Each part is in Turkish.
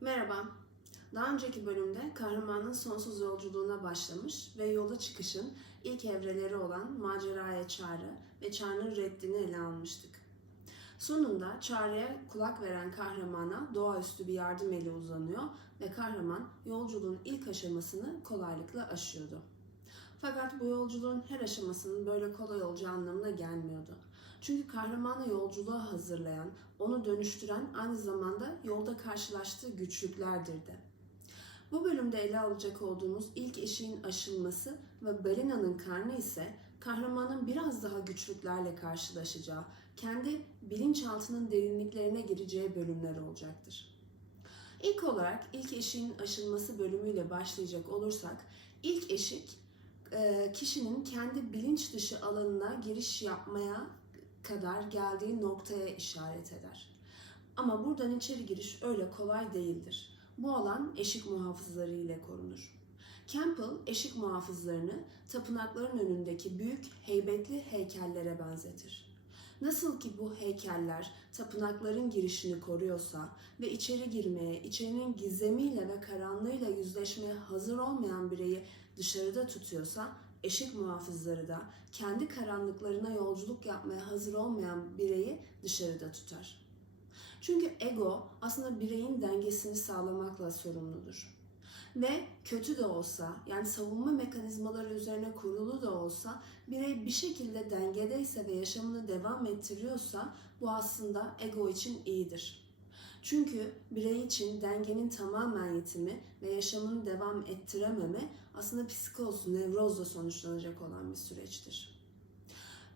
Merhaba. Daha önceki bölümde kahramanın sonsuz yolculuğuna başlamış ve yola çıkışın ilk evreleri olan maceraya çağrı ve çağrının reddini ele almıştık. Sonunda çağrıya kulak veren kahramana doğaüstü bir yardım eli uzanıyor ve kahraman yolculuğun ilk aşamasını kolaylıkla aşıyordu. Fakat bu yolculuğun her aşamasının böyle kolay olacağı anlamına gelmiyordu. Çünkü kahramanı yolculuğa hazırlayan, onu dönüştüren aynı zamanda yolda karşılaştığı güçlüklerdir de. Bu bölümde ele alacak olduğumuz ilk eşiğin aşılması ve balinanın karnı ise kahramanın biraz daha güçlüklerle karşılaşacağı, kendi bilinçaltının derinliklerine gireceği bölümler olacaktır. İlk olarak ilk eşiğin aşılması bölümüyle başlayacak olursak, ilk eşik kişinin kendi bilinç dışı alanına giriş yapmaya kadar geldiği noktaya işaret eder. Ama buradan içeri giriş öyle kolay değildir. Bu alan eşik muhafızları ile korunur. Campbell eşik muhafızlarını tapınakların önündeki büyük heybetli heykellere benzetir. Nasıl ki bu heykeller tapınakların girişini koruyorsa ve içeri girmeye, içerinin gizemiyle ve karanlığıyla yüzleşmeye hazır olmayan bireyi dışarıda tutuyorsa, eşik muhafızları da kendi karanlıklarına yolculuk yapmaya hazır olmayan bireyi dışarıda tutar. Çünkü ego aslında bireyin dengesini sağlamakla sorumludur. Ve kötü de olsa yani savunma mekanizmaları üzerine kurulu da olsa birey bir şekilde dengedeyse ve yaşamını devam ettiriyorsa bu aslında ego için iyidir. Çünkü birey için dengenin tamamen yitimi ve yaşamını devam ettirememe aslında psikoz, nevrozla sonuçlanacak olan bir süreçtir.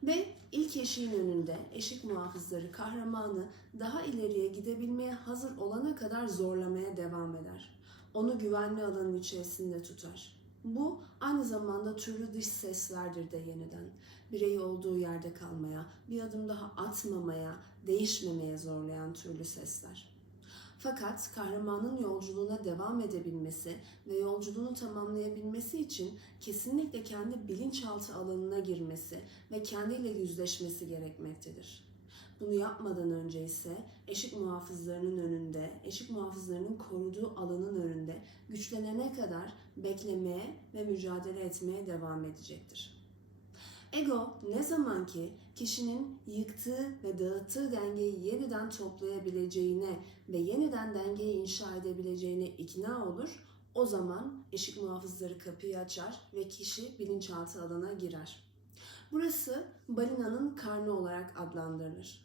Ve ilk eşiğin önünde eşik muhafızları kahramanı daha ileriye gidebilmeye hazır olana kadar zorlamaya devam eder. Onu güvenli alanın içerisinde tutar. Bu aynı zamanda türlü dış seslerdir de yeniden. Bireyi olduğu yerde kalmaya, bir adım daha atmamaya, değişmemeye zorlayan türlü sesler. Fakat kahramanın yolculuğuna devam edebilmesi ve yolculuğunu tamamlayabilmesi için kesinlikle kendi bilinçaltı alanına girmesi ve kendiyle yüzleşmesi gerekmektedir. Bunu yapmadan önce ise eşik muhafızlarının önünde, eşik muhafızlarının koruduğu alanın önünde güçlenene kadar beklemeye ve mücadele etmeye devam edecektir. Ego ne zaman ki kişinin yıktığı ve dağıttığı dengeyi yeniden toplayabileceğine ve yeniden dengeyi inşa edebileceğine ikna olur, o zaman eşik muhafızları kapıyı açar ve kişi bilinçaltı alana girer. Burası balinanın karnı olarak adlandırılır.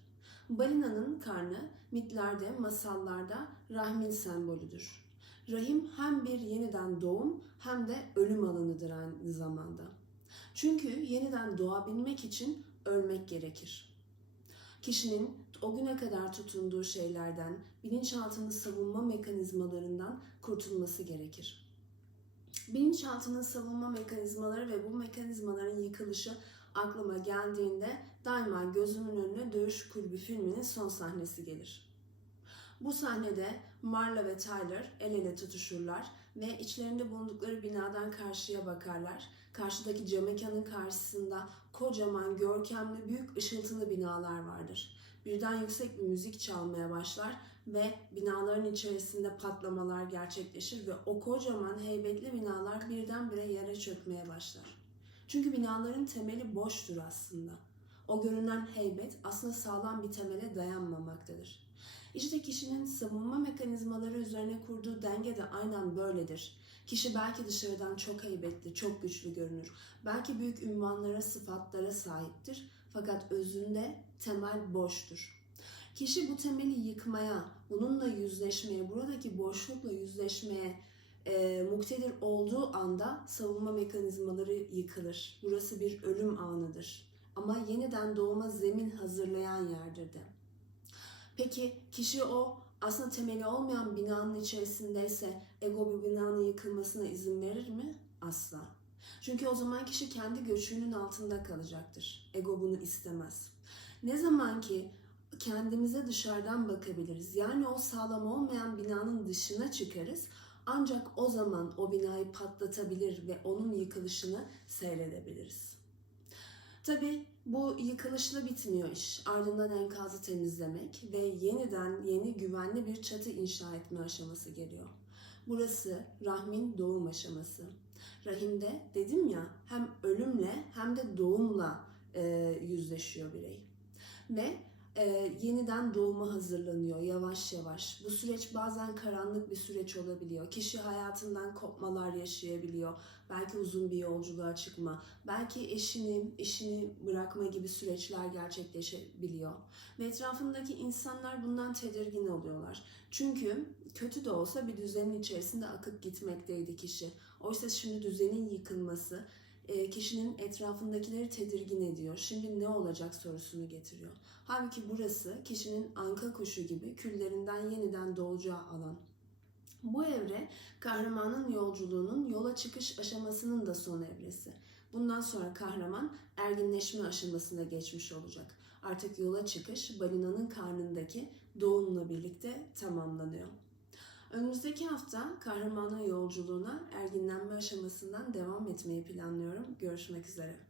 Balinanın karnı mitlerde, masallarda rahmin sembolüdür. Rahim hem bir yeniden doğum hem de ölüm alanıdır aynı zamanda. Çünkü yeniden doğabilmek için ölmek gerekir. Kişinin o güne kadar tutunduğu şeylerden, bilinçaltının savunma mekanizmalarından kurtulması gerekir. Bilinçaltının savunma mekanizmaları ve bu mekanizmaların yıkılışı aklıma geldiğinde daima gözümün önüne Dövüş Kulübü filminin son sahnesi gelir. Bu sahnede Marla ve Tyler el ele tutuşurlar ve içlerinde bulundukları binadan karşıya bakarlar. Karşıdaki cam mekanın karşısında kocaman, görkemli, büyük ışıltılı binalar vardır. Birden yüksek bir müzik çalmaya başlar ve binaların içerisinde patlamalar gerçekleşir ve o kocaman heybetli binalar birdenbire yere çökmeye başlar. Çünkü binaların temeli boştur aslında. O görünen heybet aslında sağlam bir temele dayanmamaktadır. İşte kişinin savunma mekanizmaları üzerine kurduğu denge de aynen böyledir. Kişi belki dışarıdan çok heybetli, çok güçlü görünür. Belki büyük ünvanlara, sıfatlara sahiptir. Fakat özünde temel boştur. Kişi bu temeli yıkmaya, bununla yüzleşmeye, buradaki boşlukla yüzleşmeye e, muktedir olduğu anda savunma mekanizmaları yıkılır. Burası bir ölüm anıdır. Ama yeniden doğuma zemin hazırlayan yerdir de. Peki kişi o aslında temeli olmayan binanın içerisindeyse ego bu binanın yıkılmasına izin verir mi? Asla. Çünkü o zaman kişi kendi göçüğünün altında kalacaktır. Ego bunu istemez. Ne zaman ki kendimize dışarıdan bakabiliriz. Yani o sağlam olmayan binanın dışına çıkarız. Ancak o zaman o binayı patlatabilir ve onun yıkılışını seyredebiliriz. Tabi bu yıkılışla bitmiyor iş. Ardından enkazı temizlemek ve yeniden yeni güvenli bir çatı inşa etme aşaması geliyor. Burası rahmin doğum aşaması. Rahimde dedim ya hem ölümle hem de doğumla e, yüzleşiyor birey. Ve e, yeniden doğuma hazırlanıyor yavaş yavaş. Bu süreç bazen karanlık bir süreç olabiliyor. Kişi hayatından kopmalar yaşayabiliyor. Belki uzun bir yolculuğa çıkma, belki eşini, işini bırakma gibi süreçler gerçekleşebiliyor. Ve etrafındaki insanlar bundan tedirgin oluyorlar. Çünkü kötü de olsa bir düzenin içerisinde akıp gitmekteydi kişi. Oysa şimdi düzenin yıkılması kişinin etrafındakileri tedirgin ediyor. Şimdi ne olacak sorusunu getiriyor. Halbuki burası kişinin anka kuşu gibi küllerinden yeniden doğacağı alan. Bu evre kahramanın yolculuğunun yola çıkış aşamasının da son evresi. Bundan sonra kahraman erginleşme aşamasına geçmiş olacak. Artık yola çıkış balinanın karnındaki doğumla birlikte tamamlanıyor. Önümüzdeki hafta kahramanın yolculuğuna erginlenme aşamasından devam etmeyi planlıyorum. Görüşmek üzere.